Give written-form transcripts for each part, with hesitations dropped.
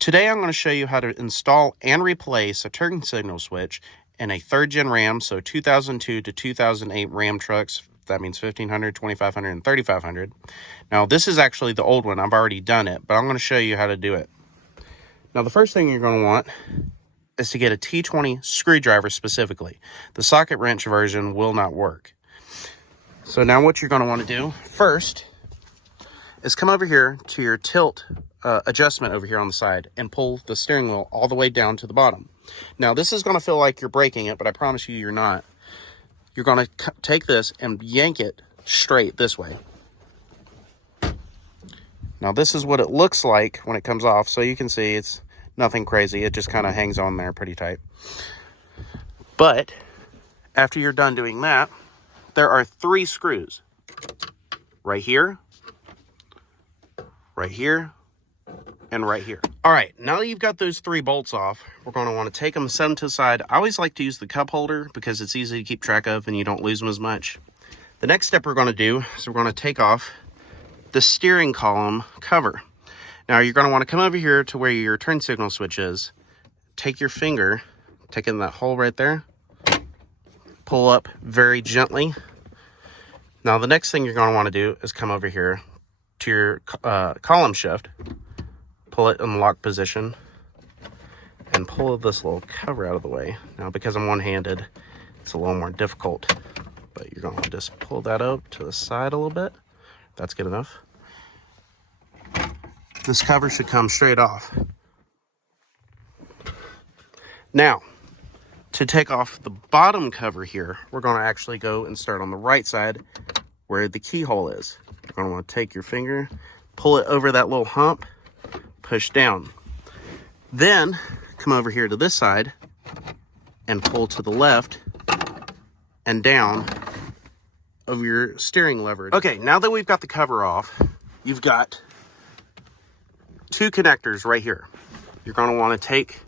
Today I'm going to show you how to install and replace a turn signal switch in a 3rd gen Ram, so 2002 to 2008 Ram trucks. That means 1500, 2500, and 3500. Now this is actually the old one. I've already done it, but I'm going to show you how to do it. Now the first thing you're going to want is to get a T20 screwdriver specifically. The socket wrench version will not work. So now what you're going to want to do first is come over here to your tilt adjustment over here on the side and pull the steering wheel all the way down to the bottom. Now this is going to feel like you're breaking it, but I promise you you're not. You're going to take this and yank it straight this way. Now this is what it looks like when it comes off, so you can see it's nothing crazy. It just kind of hangs on there pretty tight. But after you're done doing that, there are 3 screws. Right here, right here, and right here. All right, now that you've got those 3 bolts off, we're going to want to take them, set them to the side. I always like to use the cup holder because it's easy to keep track of and you don't lose them as much. The next step we're going to do is we're going to take off the steering column cover. Now you're going to want to come over here to where your turn signal switch is. Take your finger, take in that hole right there, pull up very gently. Now the next thing you're going to want to do is come over here to your column shift, pull it in the lock position, and pull this little cover out of the way. Now because I'm one-handed, it's a little more difficult, but you're going to just pull that up to the side a little bit. That's good enough. This cover should come straight off. Now, to take off the bottom cover here, we're going to actually go and start on the right side where the keyhole is. You're going to want to take your finger, pull it over that little hump, push down. Then come over here to this side and pull to the left and down of your steering lever. Okay, now that we've got the cover off, you've got 2 connectors right here. You're going to want to take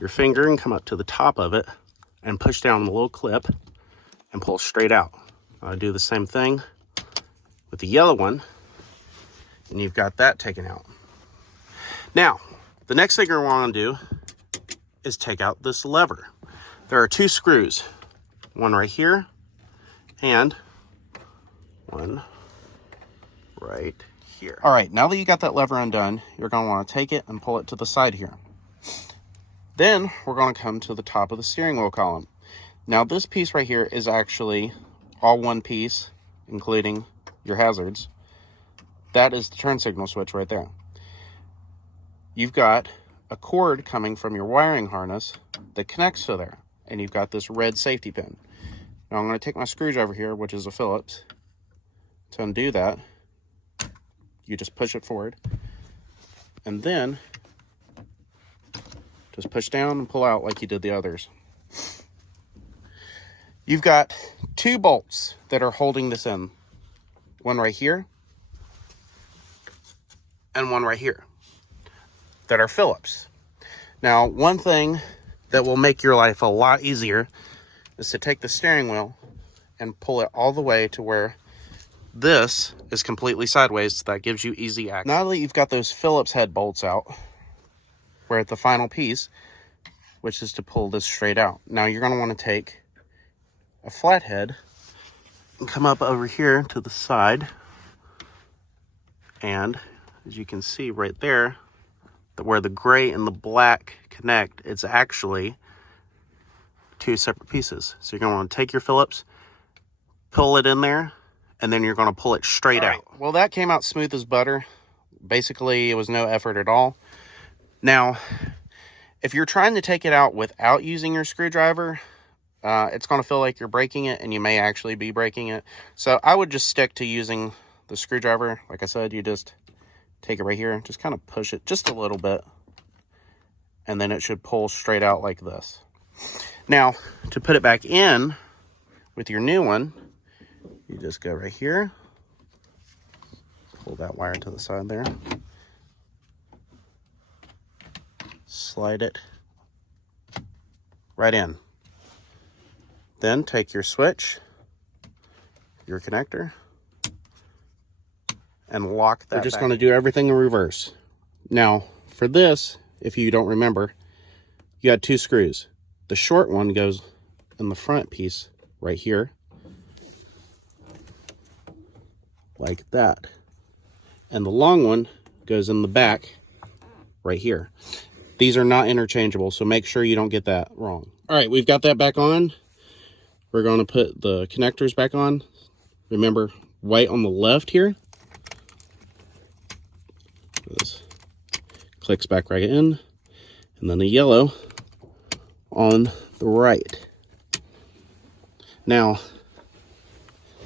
your finger and come up to the top of it and push down the little clip and pull straight out. I'll do the same thing with the yellow one, and you've got that taken out. Now, the next thing you're going to do is take out this lever. There are 2 screws, one right here and one right here. All right, now that you got that lever undone, you're going to want to take it and pull it to the side here. Then we're going to come to the top of the steering wheel column. Now this piece right here is actually all one piece, including your hazards. That is the turn signal switch right there. You've got a cord coming from your wiring harness that connects to there, and you've got this red safety pin. Now I'm going to take my screwdriver here, which is a Phillips. To undo that, you just push it forward, and then just push down and pull out like you did the others. You've got 2 bolts that are holding this in. One right here and one right here that are Phillips. Now, one thing that will make your life a lot easier is to take the steering wheel and pull it all the way to where this is completely sideways. So that gives you easy access. Now that you've got those Phillips head bolts out, we're at the final piece, which is to pull this straight out. Now you're going to want to take a flathead and come up over here to the side, and as you can see right there, where the gray and the black connect, it's actually 2 separate pieces. So you're going to want to take your Phillips, pull it in there, and then you're going to pull it straight out. Well, that came out smooth as butter. Basically, it was no effort at all. Now, if you're trying to take it out without using your screwdriver, it's going to feel like you're breaking it, and you may actually be breaking it. So I would just stick to using the screwdriver. Like I said, you just take it right here, just kind of push it just a little bit, and then it should pull straight out like this. Now, to put it back in with your new one, you just go right here, pull that wire to the side there, slide it right in. Then take your switch, your connector, and lock that. We're just going to do everything in reverse. Now, for this, if you don't remember, you got 2 screws. The short one goes in the front piece right here, like that. And the long one goes in the back right here. These are not interchangeable, so make sure you don't get that wrong. All right, we've got that back on. We're going to put the connectors back on. Remember, white on the left here. This clicks back right in. And then the yellow on the right. Now,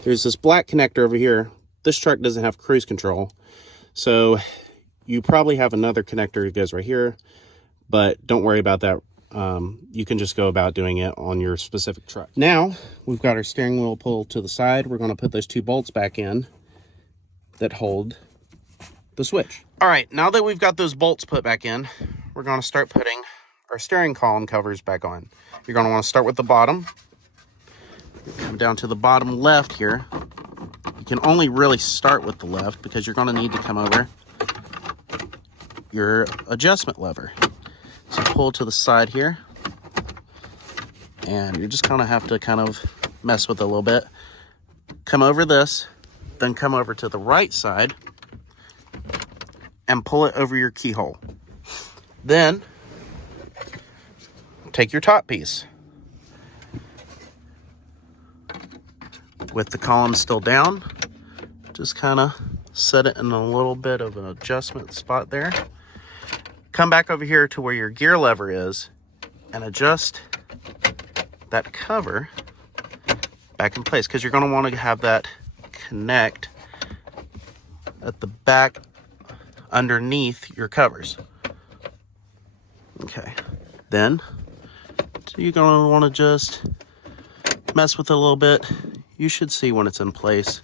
there's this black connector over here. This truck doesn't have cruise control, so you probably have another connector that goes right here, but don't worry about that. You can just go about doing it on your specific truck. Now, we've got our steering wheel pulled to the side. We're going to put those 2 bolts back in that hold the switch. All right, now that we've got those bolts put back in, we're going to start putting our steering column covers back on. You're going to want to start with the bottom. Come down to the bottom left here. You can only really start with the left because you're going to need to come over your adjustment lever. So pull to the side here, and you're just going to have to kind of mess with it a little bit. Come over this, then come over to the right side and pull it over your keyhole. Then take your top piece with the column still down, just kind of set it in a little bit of an adjustment spot there. Come back over here to where your gear lever is and adjust that cover back in place, because you're going to want to have that connect at the back underneath your covers. Okay, then you're going to want to just mess with it a little bit. You should see when it's in place.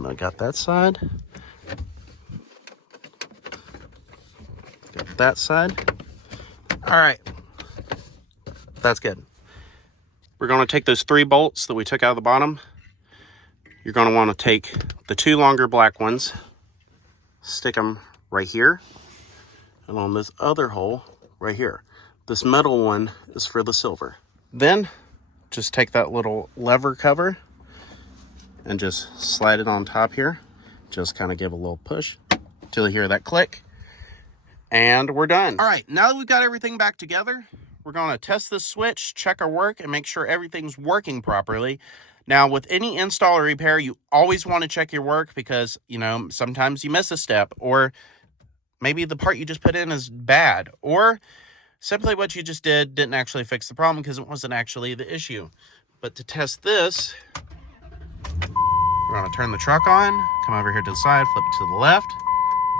I got that side. Got that side. All right, that's good. We're going to take those 3 bolts that we took out of the bottom. You're going to want to take the 2 longer black ones, stick them right here, and on this other hole right here. This metal one is for the silver. Then just take that little lever cover and just slide it on top here. Just kind of give a little push till you hear that click. And we're done. All right, now that we've got everything back together, we're going to test this switch, check our work, and make sure everything's working properly. Now, with any install or repair, you always want to check your work because, you know, sometimes you miss a step, or maybe the part you just put in is bad, or simply what you just did didn't actually fix the problem because it wasn't actually the issue. But to test this, we're going to turn the truck on, come over here to the side, flip it to the left.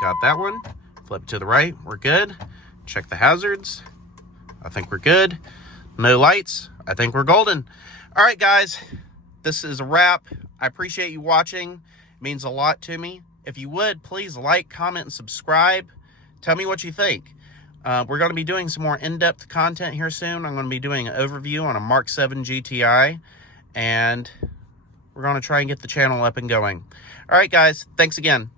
Got that one. Flip to the right, we're good. Check the hazards. I think we're good. No lights, I think we're golden. All right, guys, this is a wrap. I appreciate you watching. It means a lot to me. If you would, please like, comment, and subscribe. Tell me what you think. We're going to be doing some more in-depth content here soon. I'm going to be doing an overview on a Mark 7 GTI, and we're going to try and get the channel up and going. All right, guys, thanks again.